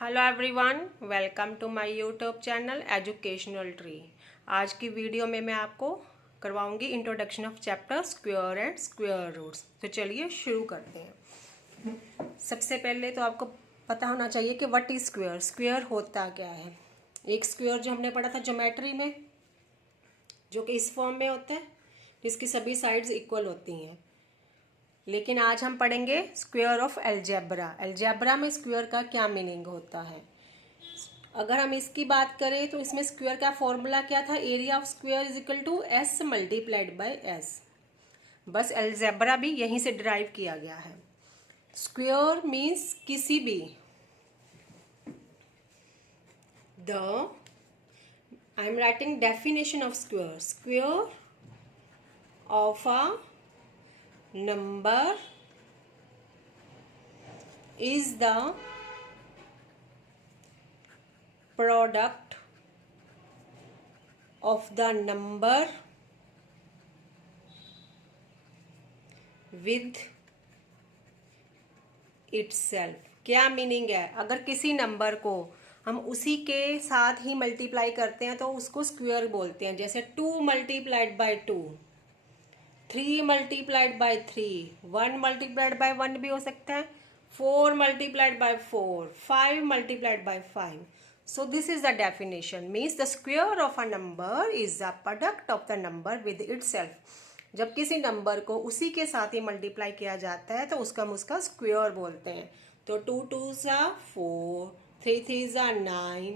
Hello everyone, welcome to my YouTube channel educational tree. आज की video में मैं आपको करवाऊंगी introduction of chapter square and square roots. तो चलिए शुरू करते हैं। सबसे पहले तो आपको पता होना चाहिए कि व्हाट इज स्क्वायर। स्क्वायर होता क्या है। एक स्क्वायर जो हमने पढ़ा था ज्योमेट्री में, जो कि इस फॉर्म में होता है, जिसकी सभी साइड्स इक्वल होती हैं। लेकिन आज हम पढ़ेंगे स्क्वायर ऑफ अलजेब्रा। अलजेब्रा में स्क्वायर का क्या मीनिंग होता है। अगर हम इसकी बात करें तो इसमें स्क्वायर का फॉर्मूला क्या था, area of square is equal to s multiplied by s. बस अलजेब्रा भी यहीं से डिराइव किया गया है। स्क्वायर मीन्स किसी भी I am writing definition of square. Square of a number is the product of the number with itself। क्या मीनिंग है, अगर किसी नंबर को हम उसी के साथ ही मल्टीप्लाई करते हैं तो उसको स्क्वायर बोलते हैं। जैसे 2 multiplied by 2, 3 multiplied by 3, 1 multiplied by 1 भी हो सकता है, 4 multiplied by 4, 5 multiplied by 5। So this is the definition, means the square of a number is the product of the number with itself। जब किसी नंबर को उसी के साथ ही मल्टीप्लाई किया जाता है तो उसका हम उसका स्क्वायर बोलते हैं। तो 2 2s are 4, 3 3s are 9,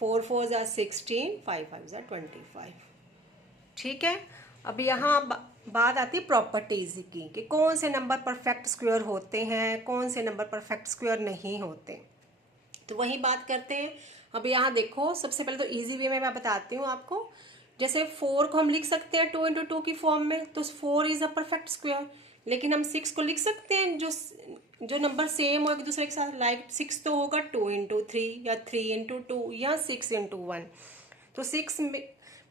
4 4s are 16, 5 5s are 25। ठीक है। अब यहाँ बात आती है प्रॉपर्टीज की कि कौन से नंबर परफेक्ट स्क्वायर होते हैं, कौन से नंबर परफेक्ट स्क्वायर नहीं होते। तो वही बात करते हैं। अब यहाँ देखो, सबसे पहले तो इजी वे में मैं बताती हूँ आपको। जैसे 4 को हम लिख सकते हैं 2 × 2 की फॉर्म में, तो 4 इज अ परफेक्ट स्क्वायर। लेकिन हम 6 को लिख सकते हैं जो नंबर सेम हो एक दूसरे के साथ। लाइक 6 तो होगा 2 × 3 या 3 × 2 या 6 × 1। तो 6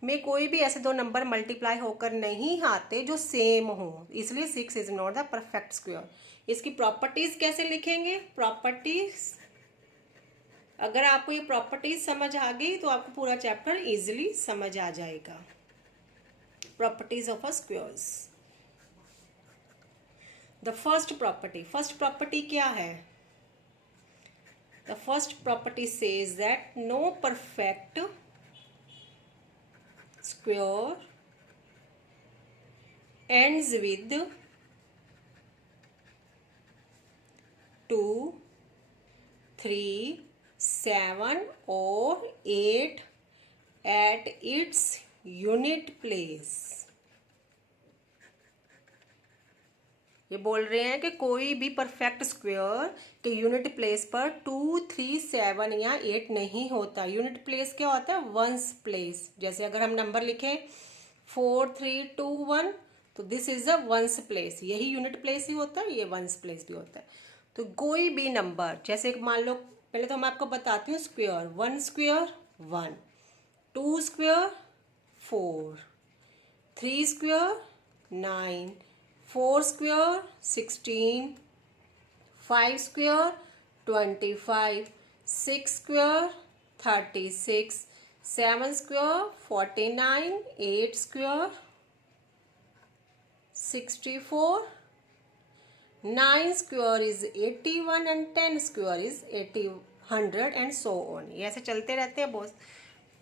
में कोई भी ऐसे दो नंबर मल्टीप्लाई होकर नहीं आते जो सेम हो, इसलिए 6 is not the perfect square. इसकी प्रॉपर्टीज कैसे लिखेंगे। प्रॉपर्टीज, अगर आपको ये प्रॉपर्टीज समझ आ गई तो आपको पूरा चैप्टर इजीली समझ आ जाएगा। Properties of a squares. The first property क्या है। The first property says that no perfect square ends with 2, 3, 7 or 8 at its unit place। ये बोल रहे हैं कि कोई भी परफेक्ट स्क्वायर के यूनिट प्लेस पर 2, 3, 7 या 8 नहीं होता। यूनिट प्लेस क्या होता है, वंस प्लेस। जैसे अगर हम नंबर लिखें 4 3 2 1, तो this is the ones place. यही यूनिट प्लेस ही होता है, ये वंस प्लेस भी होता है। तो कोई भी नंबर, जैसे मान लो, पहले तो मैं आपको बताती हूँ square. 1 square 1, 2 square 4, 3 square 9, 4 square 16, 5 square 25, 6 square 36, 7 square 49, 8 square 64, 9 square is 81 and 10 square is 100 and so on. ये ऐसे चलते रहते हैं बहुत।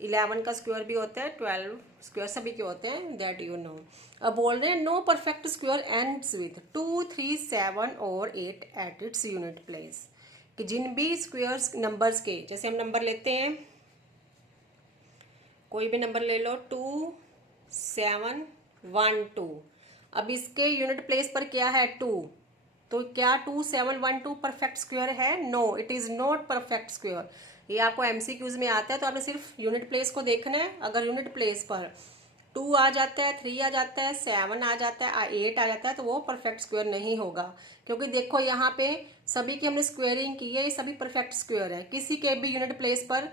11 का स्क्वायर भी होता है, 12 स्क्वायर सभी के होते हैं, दैट यू नो। अब बोल रहे हैं no perfect square ends with 2, 3, 7 और 8 एट इट्स यूनिट प्लेस। कि जिन भी स्क्वायर्स नंबर्स के, जैसे हम नंबर लेते हैं, कोई भी नंबर ले लो 2, 7, 1 2। अब इसके यूनिट प्लेस पर क्या है 2, तो क्या 2, 7, 1 2 परफेक्ट स्क्वायर है। No, it is not perfect square. ये आपको एमसीक्यूज में आता है, तो आपने सिर्फ यूनिट प्लेस को देखना है। अगर यूनिट प्लेस पर 2 आ जाता है, 3 आ जाता है, 7 आ जाता है, 8 आ जाता है, तो वो परफेक्ट स्क्वायर नहीं होगा। क्योंकि देखो यहाँ पे सभी की हमने स्क्वायरिंग की है, ये सभी परफेक्ट स्क्वायर है। किसी के भी यूनिट प्लेस पर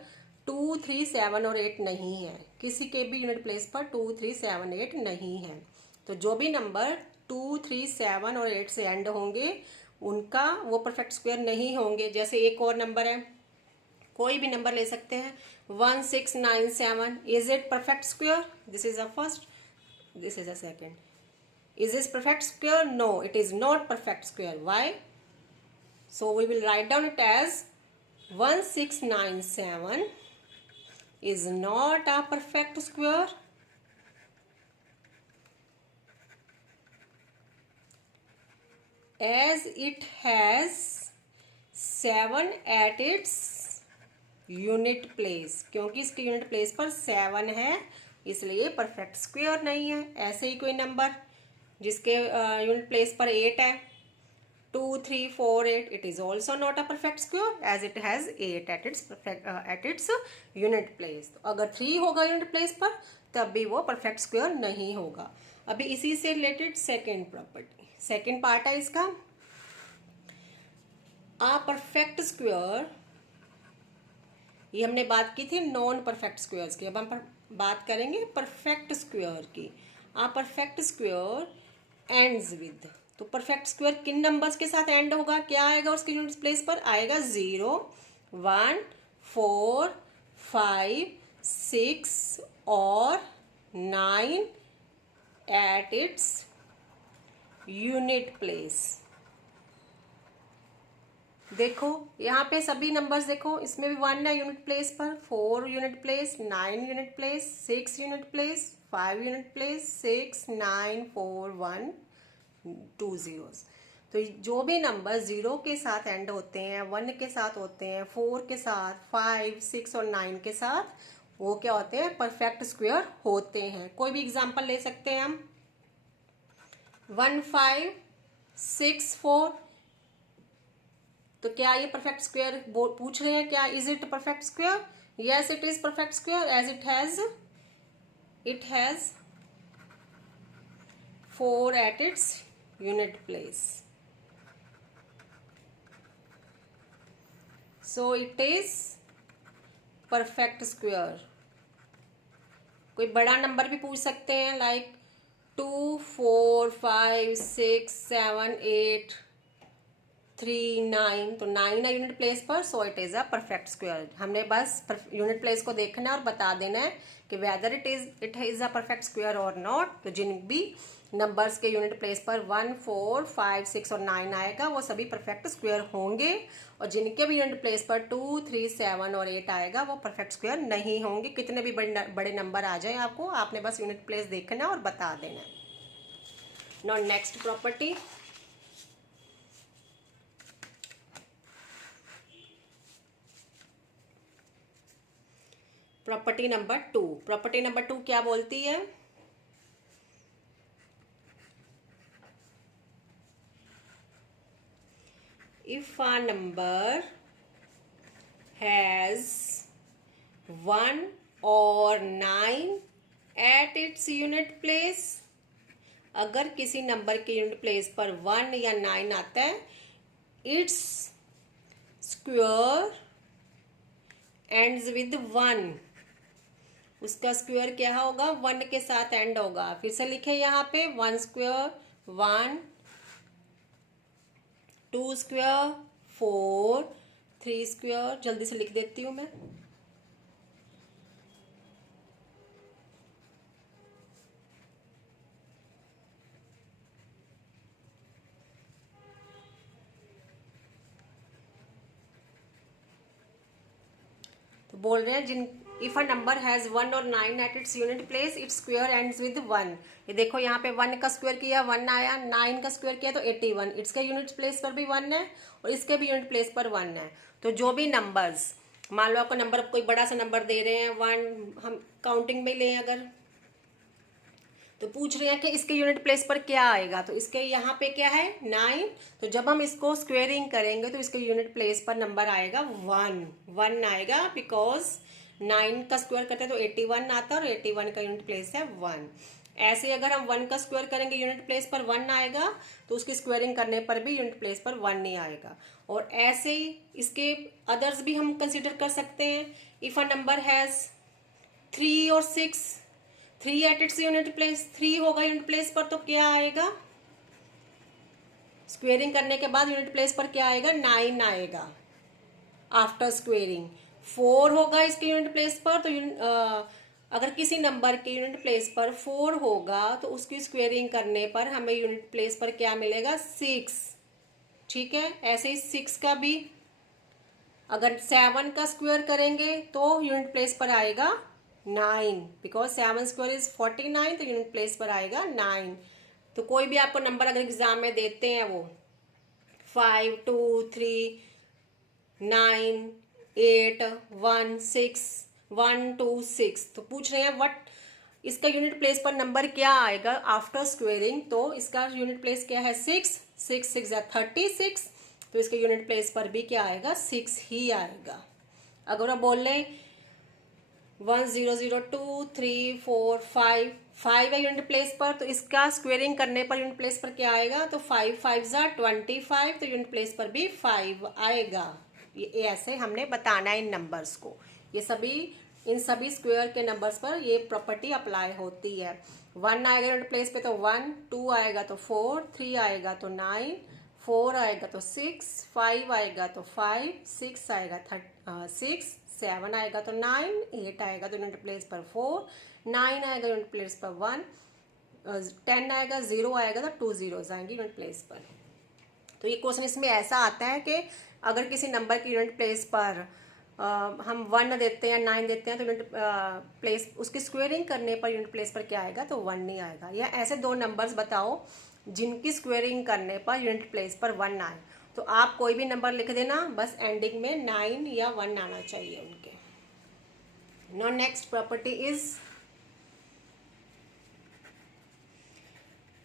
2, 3, 7 और 8 नहीं है। किसी के भी यूनिट प्लेस पर 2, 3, 7, 8 नहीं है। तो जो भी नंबर 2, 3, 7 और 8 से एंड होंगे उनका वो परफेक्ट स्क्वायर नहीं होंगे। जैसे एक और नंबर है कोई भी नंबर ले सकते हैं। 1697, is it perfect square? This is a first, this is a second. Is this perfect square? No, it is not perfect square. Why? So we will write down it as 1697 is not a perfect square as it has 7 at its unit place. क्योंकि इसके unit place पर 7 है, इसलिए perfect square नहीं है। ऐसे ही कोई number जिसके यूनिट प्लेस पर 8 है, 2 3 4 8, it is also not a perfect square as it has 8 at its unit place. तो अगर 3 होगा यूनिट प्लेस पर तब भी वो परफेक्ट स्क्वायर नहीं होगा। अभी इसी से related second property, second part है इसका। अ परफेक्ट स्क्वायर, ये हमने बात की थी नॉन परफेक्ट स्क्वायर्स की, अब हम बात करेंगे परफेक्ट स्क्वायर की। अ परफेक्ट स्क्वायर एंड्स विद, तो परफेक्ट स्क्वायर किन नंबर्स के साथ एंड होगा? क्या आएगा उसके यूनिट प्लेस पर? आएगा 0 1 4 5 6 और 9 एट इट्स यूनिट प्लेस। देखो यहाँ पे सभी नंबर्स देखो, इसमें भी 1 है यूनिट प्लेस पर, 4 unit place, 9 unit place, 6 unit place, 5 unit place, 6 9 4 1 2 zeros। तो जो भी नंबर 0 के साथ एंड होते हैं, 1 के साथ होते हैं, 4 के साथ, 5 6 और 9 के साथ, वो क्या होते हैं? परफेक्ट स्क्वायर होते हैं। कोई भी एग्जांपल ले सकते हैं हम। 1 5 6 4, तो क्या ये परफेक्ट स्क्वायर पूछ रहे हैं? क्या is it perfect square? Yes, it is perfect square as it has 4 at its unit place. So it is perfect square. कोई बड़ा नंबर भी पूछ सकते हैं, लाइक 2 4 5 6 7 8 3 9, तो 9 है यूनिट प्लेस पर, सो it is a perfect square. हमने बस यूनिट प्लेस को देखना है और बता देना है कि whether it is a perfect square और नॉट। तो जिन भी नंबर्स के यूनिट प्लेस पर 1 4 5 6 और 9 आएगा वो सभी परफेक्ट स्क्वायर होंगे, और जिनके भी यूनिट प्लेस पर 2 3 7 और 8 आएगा वो परफेक्ट स्क्वायर नहीं होंगे। कितने भी बड़े नंबर आ जाए आपको, आपने बस यूनिट प्लेस देखना और बता देना है। Now next property, property number 2। Property number 2 क्या बोलती है? इफ अ नंबर हैज 1 और 9 एट इट्स यूनिट प्लेस, अगर किसी नंबर के यूनिट प्लेस पर 1 या 9 आता है, इट्स स्क्वायर एंड्स विद 1, उसका स्क्वायर क्या होगा? 1 के साथ एंड होगा। फिर से लिखे यहाँ पे 1 स्क्वायर 1, 2 स्क्वायर 4, 3 स्क्वायर, जल्दी से लिख देती हूँ मैं। तो बोल रहे हैं जिन इफ अ नंबर हैज 1 और 9 eight its unit place, its square ends with 1। ये देखो यहाँ पे 1 का स्क्वायर किया 1 आया, 9 का स्क्वायर किया तो 81, इसके यूनिट प्लेस पर भी 1 है और इसके भी यूनिट प्लेस पर 1 है। तो जो भी नंबर्स, मान लो आपको नंबर कोई बड़ा सा नंबर दे रहे हैं 1, हम काउंटिंग में लें अगर, तो पूछ रहे हैं कि इसके यूनिट प्लेस पर क्या आएगा, तो इसके यहाँ पे क्या है 9, तो जब हम इसको स्क्वेयरिंग करेंगे तो इसके यूनिट प्लेस पर नंबर आएगा 1 आएगा, बिकॉज 9 का स्क्वायर करते हैं तो 81 आता है और 81 का यूनिट प्लेस है 1। ऐसे अगर हम 1 का स्क्वायर करेंगे यूनिट प्लेस पर 1 आएगा, तो उसकी स्क्वायरिंग करने पर भी यूनिट प्लेस पर 1 नहीं आएगा। और ऐसे ही इसके अदर्स भी हम कंसिडर कर सकते हैं। इफ अ नंबर हैज 3 और 6, 3 एट इट्स यूनिट प्लेस, 3 होगा यूनिट प्लेस पर तो क्या आएगा? स्क्वेयरिंग करने के बाद यूनिट प्लेस पर क्या आएगा? 9 आएगा आफ्टर स्क्वेयरिंग। 4 होगा इसके यूनिट प्लेस पर, तो अगर किसी नंबर के यूनिट प्लेस पर 4 होगा तो उसकी स्क्वेयरिंग करने पर हमें यूनिट प्लेस पर क्या मिलेगा, 6। ठीक है, ऐसे ही 6 का भी, अगर 7 का स्क्वायर करेंगे तो यूनिट प्लेस पर आएगा 9, बिकॉज 7 स्क्वायर इज 49, तो यूनिट प्लेस पर आएगा 9। तो कोई भी आपको नंबर अगर एग्जाम में देते हैं वो 5, 2, 3, 9, 8, 1, 6, 1, 2, 6, तो पूछ रहे हैं व्हाट इसका यूनिट प्लेस पर नंबर क्या आएगा आफ्टर स्क्वेयरिंग, तो इसका यूनिट प्लेस क्या है, 6, 6 6 या 36, तो इसके यूनिट प्लेस पर भी क्या आएगा, 6 ही आएगा। अगर आप बोल लें 1 0 0 2 3 4 5, 5 है यूनिट प्लेस पर, तो इसका स्क्वेयरिंग करने पर यूनिट प्लेस पर क्या आएगा, तो 5 5 25, तो यूनिट प्लेस पर भी 5 आएगा। ये ऐसे हमने बताना है इन नंबर्स को, ये सभी इन सभी स्क्वायर के नंबर्स पर ये प्रॉपर्टी अप्लाई होती है। 1 आएगा यूनिट प्लेस पे तो 1, 2 आएगा तो 4, 3 आएगा तो 9, 4 आएगा तो 6, 5 आएगा तो 5, 6 आएगा 6, 7 आएगा तो 9, 8 आएगा तो यूनिट प्लेस पर 4, 9 आएगा यूनिट प्लेस पर 1, 10 आएगा, 0 आएगा तो 2 जीरोस आएंगे यूनिट प्लेस पर। तो ये क्वेश्चन इसमें ऐसा आता है कि अगर किसी नंबर की यूनिट प्लेस पर हम 1 देते हैं, 9 देते हैं, तो यूनिट प्लेस उसकी स्क्वेयरिंग करने पर यूनिट प्लेस पर क्या आएगा, तो 1 नहीं आएगा। या ऐसे दो नंबर्स बताओ जिनकी स्क्वेयरिंग करने पर यूनिट प्लेस पर 1 आए, तो आप कोई भी नंबर लिख देना, बस एंडिंग में 9 या 1 आना चाहिए उनके। Now next property is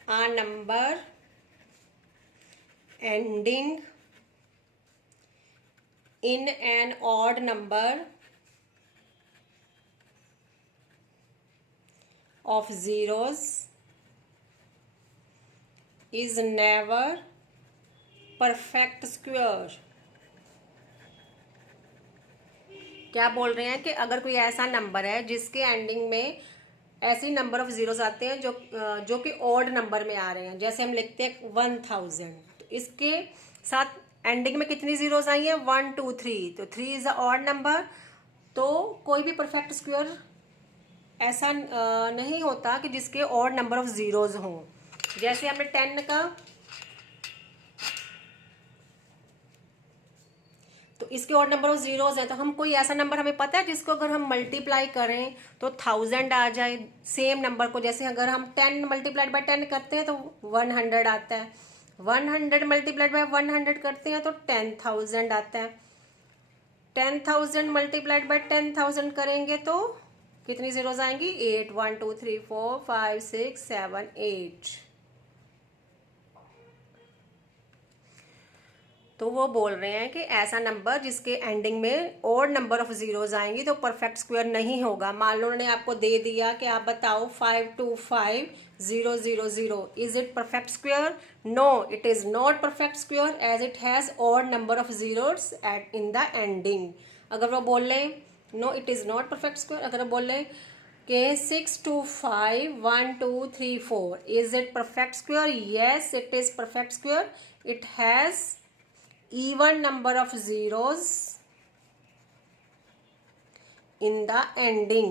a number ending in an odd number of zeros is never perfect square। क्या बोल रहे हैं कि अगर कोई ऐसा नंबर है जिसके एंडिंग में ऐसे नंबर ऑफ जीरोस आते हैं जो कि ऑड नंबर में आ रहे हैं, जैसे हम लिखते हैं 1000, तो इसके साथ एंडिंग में कितनी जीरोस आई हैं, 1 2 3, तो 3 इज अ ऑड नंबर, तो कोई भी परफेक्ट स्क्वायर ऐसा नहीं होता कि जिसके ऑड नंबर ऑफ जीरोस हों। जैसे हमने 10 का, तो इसके ऑड नंबर ऑफ जीरोस है, तो हम कोई ऐसा नंबर हमें पता है जिसको अगर हम मल्टीप्लाई करें तो 1000 आ जाए सेम नंबर को। जैसे अगर हम 10 मल्टीप्लाइड बाय 10 करते हैं तो 100 आता है, 100 मल्टीप्लाइड बाय 100 करते हैं तो 10,000 आता है, 10,000 मल्टीप्लाइड बाय 10,000 करेंगे तो कितनी जीरोस आएंगी, 8, 1 2 3 4 5 6 7 8। तो वो बोल रहे हैं कि ऐसा नंबर जिसके एंडिंग में ऑड नंबर ऑफ जीरोस आएंगी तो परफेक्ट स्क्वायर नहीं होगा। मान लो उन्होंने आपको दे दिया कि आप बताओ 5 2 5 0 0 0, is it perfect square, no it is not perfect square as it has odd number of zeros at in the ending. अगर वो बोल लें no it is not perfect square, अगर वो बोल लें कि 6 2 5 1 2 3 4, is it perfect square, yes it is perfect square, it has even number of zeros in the ending,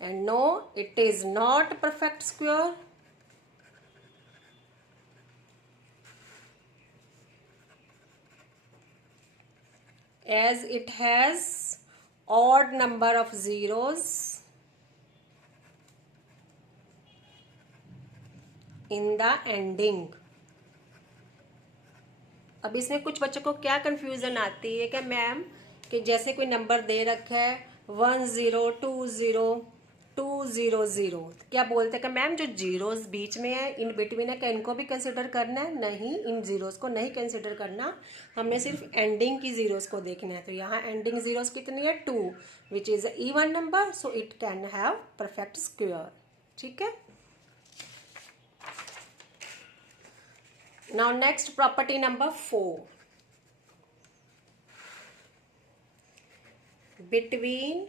and no it is not perfect square as it has odd number of zeros in the ending। अब इसमें कुछ बच्चों को क्या confusion आती है कि ma'am कि जैसे कोई नंबर दे रखा है 1 0 2 0 2 0 0, क्या बोलते हैं कि मैम जो जीरोस बीच में है इन बिटवीन है क्या इनको भी कंसिडर करना है, नहीं इन जीरोस को नहीं कंसिडर करना, हमने सिर्फ एंडिंग की जीरोस को देखना है। तो यहाँ एंडिंग जीरोस कितनी है, 2, which is even number, so it can have perfect square. ठीक है, now next property number 4, between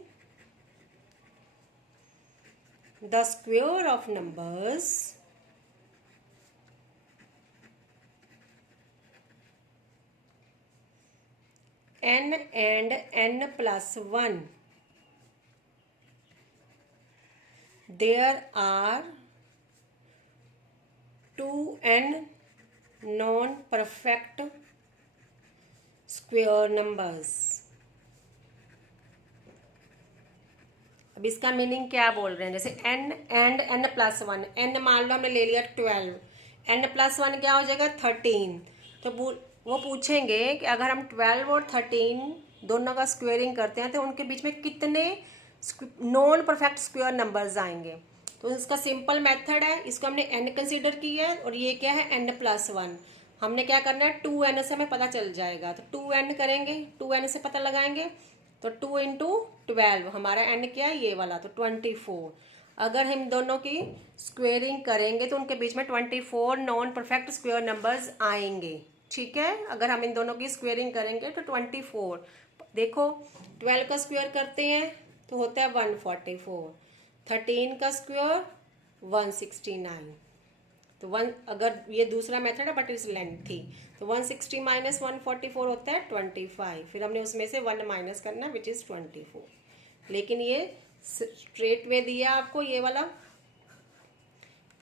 the square of numbers n and n plus 1, there are 2n non-perfect square numbers. अब इसका meaning क्या बोल रहे हैं? जैसे n and n plus 1, n मान लो हमने ले लिया 12, n plus 1 क्या हो जाएगा 13। तो वो पूछेंगे कि अगर हम 12 और 13 दोनों का स्क्वेयरिंग करते हैं तो उनके बीच में कितने नॉन परफेक्ट स्क्वायर नंबर्स आएंगे। तो इसका सिंपल मेथड है, इसको हमने n कंसीडर किया है और ये क्या है n प्लस 1। हमने क्या करना है 2n से हमें पता चल जाएगा, तो 2n करेंगे, 2n से पता लगाएंगे तो 2 इंटू 12 हमारा n क्या है ये वाला, तो 24। अगर हम दोनों की स्क्वेयरिंग करेंगे तो उनके बीच में 24 नॉन परफेक्ट स्क्वायर नंबर्स आएंगे। ठीक है, अगर हम इन दोनों की स्क्वेयरिंग करेंगे तो 24, देखो 12 का स्क्वायर करते हैं तो होता है 144, 13 का स्क्वायर 169। तो अगर ये दूसरा मेथड है बट इट्स लेंथी, तो 160 माइनस 144 होता है 25। फिर हमने उसमें से 1 माइनस करना विच इज़ 24। लेकिन ये स्ट्रेट वे दिया आपको, ये वाला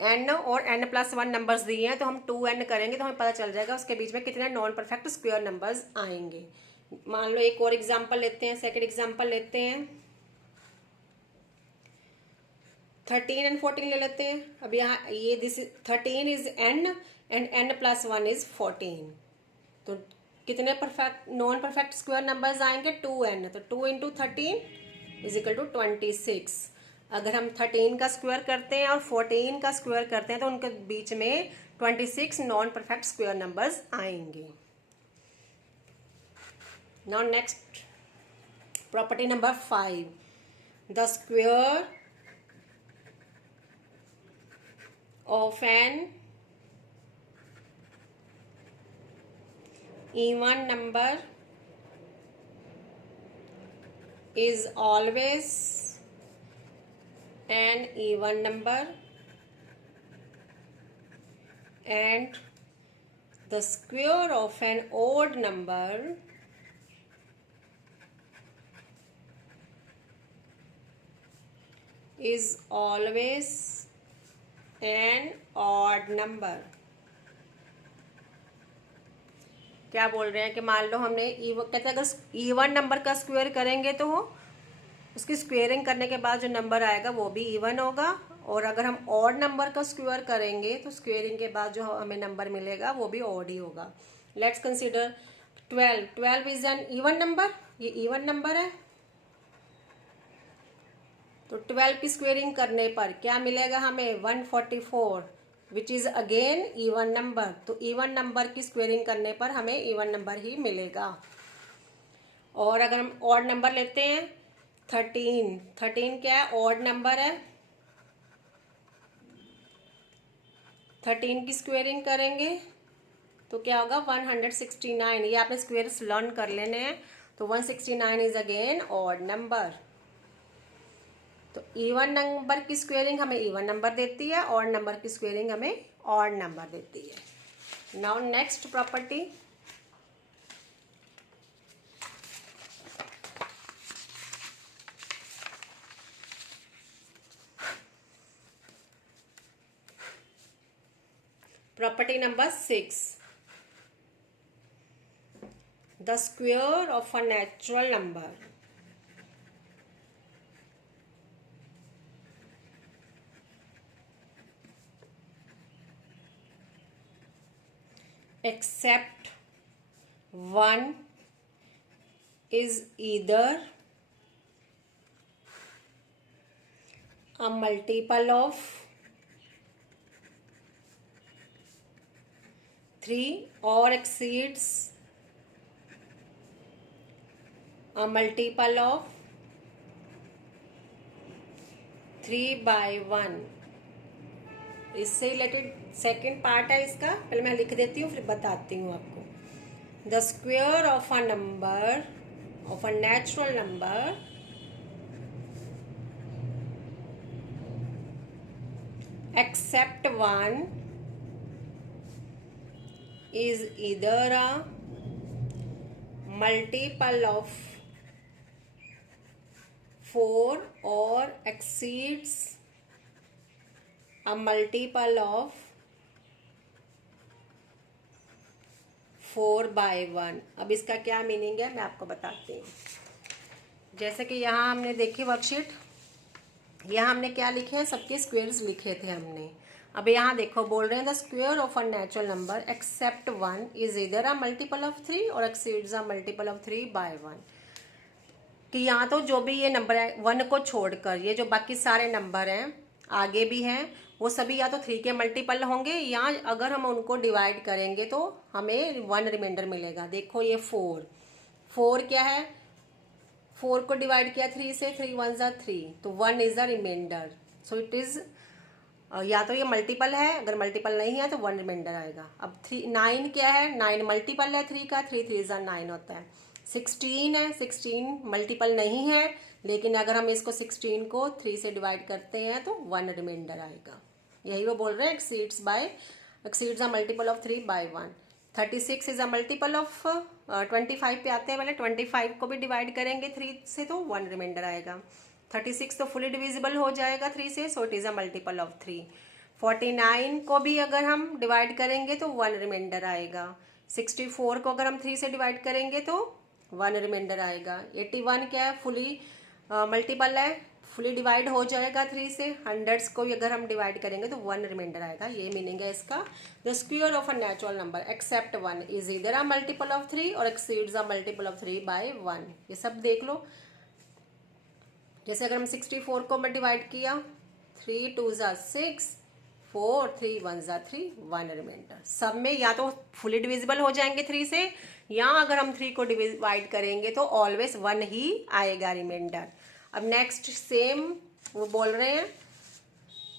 n और n प्लस 1 नंबर्स दिए हैं, तो हम 2n करेंगे तो हमें पता चल जाएगा उसके बीच में कितने नॉन परफेक्ट स्क्वायर नंबर्स आएंगे। मान लो एक और एग्जांपल लेते हैं, सेकंड एग्जांपल लेते हैं, 13 एंड 14 ले लेते हैं। अब यहाँ ये this 13 is n and n plus 1 is 14, तो कितने perfect non perfect square numbers आएंगे 2n, तो 2 इंटू 13 इज इक्वल टू 26। अगर हम 13 का स्क्वायर करते हैं और 14 का स्क्वायर करते हैं तो उनके बीच में 26 नॉन परफेक्ट स्क्वायर नंबर्स आएंगे। Now next property number 5, the square of an even number is always an even number and the square of an odd number is always an odd number. क्या बोल रहे हैं कि मान लो हमने कहते हैं अगर इवन नंबर का स्क्वायर करेंगे तो उसकी स्क्वेयरिंग करने के बाद जो नंबर आएगा वो भी इवन होगा, और अगर हम ऑड नंबर का स्क्वायर करेंगे तो स्क्वेयरिंग के बाद जो हमें नंबर मिलेगा वो भी ऑड ही होगा। Let's consider 12, 12 is an even number, ये इवन नंबर है, तो 12 की स्क्वेयरिंग करने पर क्या मिलेगा हमें 144 which is again even number. तो इवन नंबर की स्क्वेयरिंग करने पर हमें इवन नंबर ही मिलेगा। और अगर हम ऑड नंबर लेते हैं 13, 13 क्या है ऑड नंबर है, 13 की स्क्वेयरिंग करेंगे तो क्या होगा 169। ये आपने स्क्वेयर्स लर्न कर लेने हैं। तो 169 इज अगेन ऑड नंबर। तो इवन नंबर की स्क्वेयरिंग हमें इवन नंबर देती है, ऑड नंबर की स्क्वेयरिंग हमें ऑड नंबर देती है। Now next property, property number 6, the square of a natural number except 1 is either a multiple of 3 or exceeds a multiple of 3/1। इससे related second part है इसका, पहले मैं लिख देती हूँ फिर बताती हूँ आपको। The square of a number of a natural number except 1 is either a multiple of 4 or exceeds a multiple of 4/1। अब इसका क्या मीनिंग है मैं आपको बताती हूँ। जैसे कि यहाँ हमने देखी वर्कशीट, यहाँ हमने क्या लिखे हैं, सबके स्क्वेयर्स लिखे थे हमने। अब यहाँ देखो बोल रहे हैं the square of a natural number except 1 is इधर अ मल्टीपल ऑफ 3 और एक्सीड्स अ मल्टीपल ऑफ 3/1। कि यहाँ तो जो भी ये नंबर है 1 को छोड़कर ये जो बाकी सारे नंबर हैं आगे भी हैं वो सभी या तो 3 के मल्टीपल होंगे, या अगर हम उनको डिवाइड करेंगे तो हमें 1 रिमाइंडर मिलेगा। देखो ये 4 क्या है, 4 को डिवाइड किया 3 से, 3 1 ज़ा 3, तो 1 is the reminder. So it is या तो ये मल्टीपल है, अगर मल्टीपल नहीं है तो 1 रिमाइंडर आएगा। अब 9 क्या है, 9 मल्टीपल है 3 का, 3 3 ज़ा 9 होता है। 16 है, 16 मल्टीपल नहीं है, लेकिन अगर हम इसको 16 को 3 से डिवाइड करते हैं तो 1 रिमाइंडर आएगा। यही वो बोल रहे हैं exceeds a multiple of 3/1। 36 is a multiple of 25 पे आते हैं, पहले 25 को भी डिवाइड करेंगे 3 से तो 1 रिमाइंडर आएगा। 36 तो फुली डिविजिबल हो जाएगा 3 से, so it is a multiple of 3। 49 को भी अगर हम डिवाइड करेंगे तो 1 रिमाइंडर आएगा। 64 को अगर हम 3 से डिवाइड करेंगे तो 1 रिमाइंडर आएगा। 81 क्या है, फुली मल्टीपल है, फुली डिवाइड हो जाएगा 3 से। हंड्रेड्स को भी अगर हम डिवाइड करेंगे तो 1 रिमाइंडर आएगा। ये मीनिंग है इसका। The square of a natural number except 1 is इधर अ मल्टीपल ऑफ 3 और एक्सीड्स अ मल्टीपल ऑफ 3/1। ये सब देख लो। जैसे अगर हम 64 को मैं डिवाइड किया, 3 2 ज़ा 6, 4 3 1 ज़ा 3, 1 रिमाइंडर। सब में या तो फुली डिविजिबल हो जाएंगे 3 से, या अगर हम 3 को डिवाइड करेंगे तो ऑलवेज 1 ही आएगा रिमाइंडर। अब नेक्स्ट सेम वो बोल रहे हैं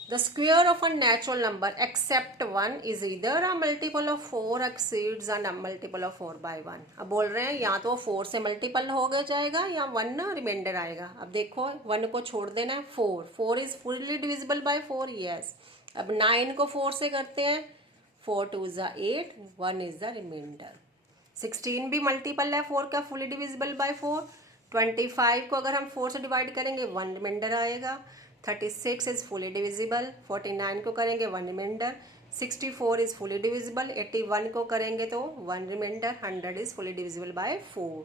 the square of a natural number except 1 is इधर a multiple of 4 exceeds a multiple of 4/1। अब बोल रहे हैं या तो 4 से मल्टीपल हो गया जाएगा या 1 ना रिमाइंडर आएगा। अब देखो 1 को छोड़ देना है, 4 is fully divisible by 4, yes. अब 9 को 4 से करते हैं, 4 2 ज़ा 8, 1 इज द रिमाइंडर। 16 भी मल्टीपल है 4 का, फुली डिविजिबल बाय 4। 25 को अगर हम 4 से डिवाइड करेंगे 1 रिमाइंडर आएगा। 36 इज फुली डिविजिबल। 49 को करेंगे 1 रिमाइंडर। 64 is fully divisible. 81 को करेंगे तो 1 reminder. 100 is fully divisible by 4।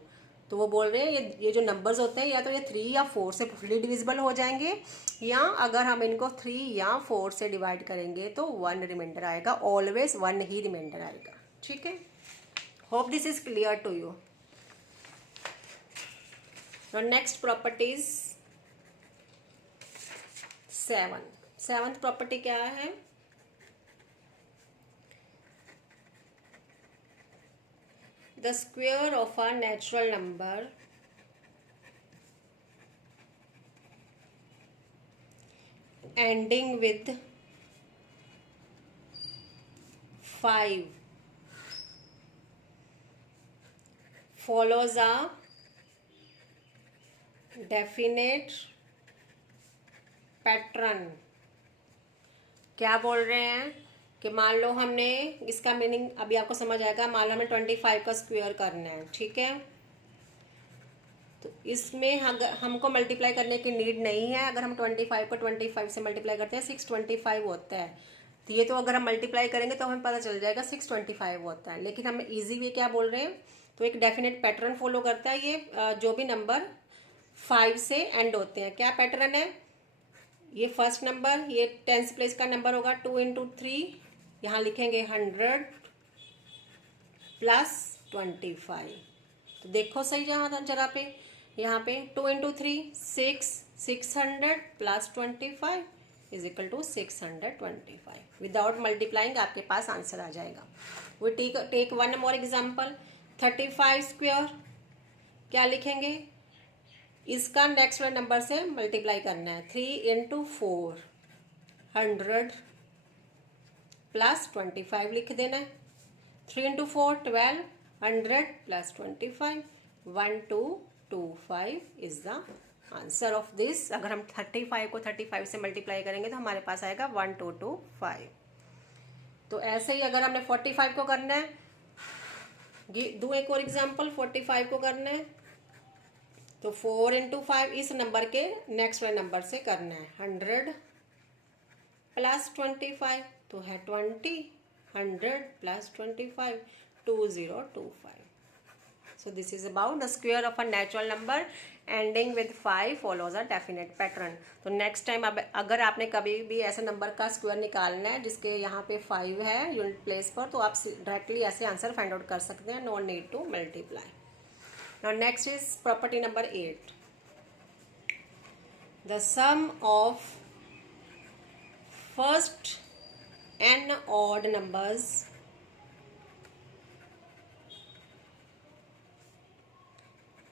तो वो बोल रहे हैं ये जो नंबर्स होते हैं या तो ये 3 या 4 से फुली डिविजिबल हो जाएंगे, या अगर हम इनको 3 या 4 से डिवाइड करेंगे तो 1 रिमाइंडर आएगा। ऑलवेज 1 ही रिमाइंडर आएगा। ठीक है, hope this is clear to you. Now next property is 7. 7th property क्या है, the square of a natural number ending with 5 follows a definite pattern. क्या बोल रहे हैं कि मान लो हमने, इसका मीनिंग अभी आपको समझ आएगा। मान लो हमें 25 का स्क्वायर करना है, ठीक है, तो इसमें हमको मल्टीप्लाई करने की नीड नहीं है। अगर हम 25 को 25 से मल्टीप्लाई करते हैं 625 होता है, तो ये तो अगर हम मल्टीप्लाई करेंगे तो हमें पता चल जाएगा 625 होता है। लेकिन हम इजी वे क्या बोल रहे हैं, तो एक डेफिनेट पैटर्न फॉलो करता है ये जो भी नंबर 5 से एंड होते हैं। क्या पैटर्न है, ये फर्स्ट नंबर, ये 10th प्लेस का नंबर होगा 2 × 3, यहाँ लिखेंगे 100 प्लस 25। तो देखो सही जरा पे, यहाँ पे 2 × 3 6, 600 plus 25 is equal to 625। Without multiplying आपके पास आंसर आ जाएगा। We take one more example, 35 square. क्या लिखेंगे, इसका नेक्स्ट वाले नंबर से मल्टीप्लाई करना है। 3 × 4 100 प्लस 25 लिख देना है। 3 × 4 12, 100 plus 25, 1225 is the answer of this. अगर हम 35 को 35 से मल्टीप्लाई करेंगे तो हमारे पास आएगा 1225। तो ऐसे ही अगर हमने 45 को करना है दूँ एक और एग्जाम्पल, 45 को करना है तो 4 इंटू 5 इस नंबर के नेक्स्ट वाले नंबर से करना है। 100 प्लस 25 तो है 20, 100 plus 25 2025। So this is about the square of a natural number ending with 5 follows a definite pattern। तो नेक्स्ट टाइम अब अगर आपने कभी भी ऐसे नंबर का स्क्वायर निकालना है जिसके यहाँ पे 5 है यूनिट प्लेस पर, तो आप डायरेक्टली ऐसे आंसर फाइंड आउट कर सकते हैं, no need to multiply. Now next is property number 8। The sum of first n odd numbers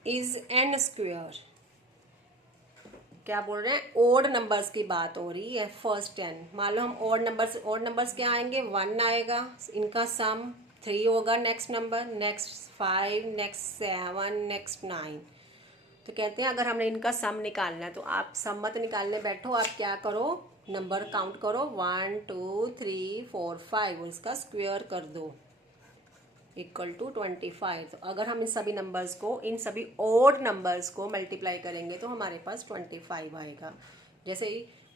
is n square. क्या बोल रहे हैं, ओड नंबर्स की बात हो रही है। फर्स्ट n, मान लो हम ओड नंबर्स क्या आएंगे, 1 आएगा, इनका सम 3 होगा, next number, next 5, next 7, next 9। तो कहते हैं अगर हमने इनका सम निकालना है तो आप सम मत निकालने बैठो, आप क्या करो, नंबर काउंट करो, 1 2 3 4 5 और इसका स्क्वेयर कर दो इक्वल टू 25। तो अगर हम इन सभी नंबर्स को, इन सभी ओड नंबर्स को मल्टीप्लाई करेंगे तो हमारे पास 25 आएगा। जैसे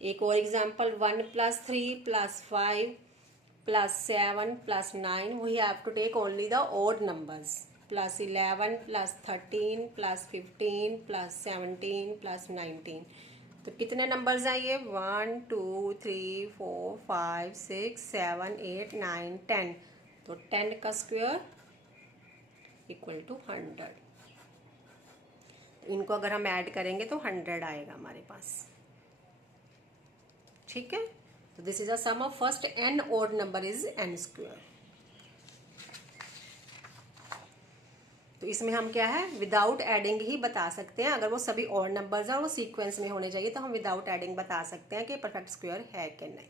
एक और example, 1 plus 3 plus 5 plus 7 plus 9, we have to take only the odd numbers, plus 11 plus 13 plus 15 plus 17 plus 19। तो कितने नंबर्स हैं ये, 1 2 3 4 5 6 7 8 9 10। तो 10 का स्क्वायर इक्वल टू 100। इनको अगर हम ऐड करेंगे तो 100 आएगा हमारे पास। ठीक है, तो this is a sum of first n odd number is n square. तो इसमें हम क्या है, विदाउट एडिंग ही बता सकते हैं। अगर वो सभी ओड नंबर्स हैं और वो सीक्वेंस में होने चाहिए तो हम विदाउट एडिंग बता सकते हैं कि परफेक्ट स्क्वायर है कि नहीं।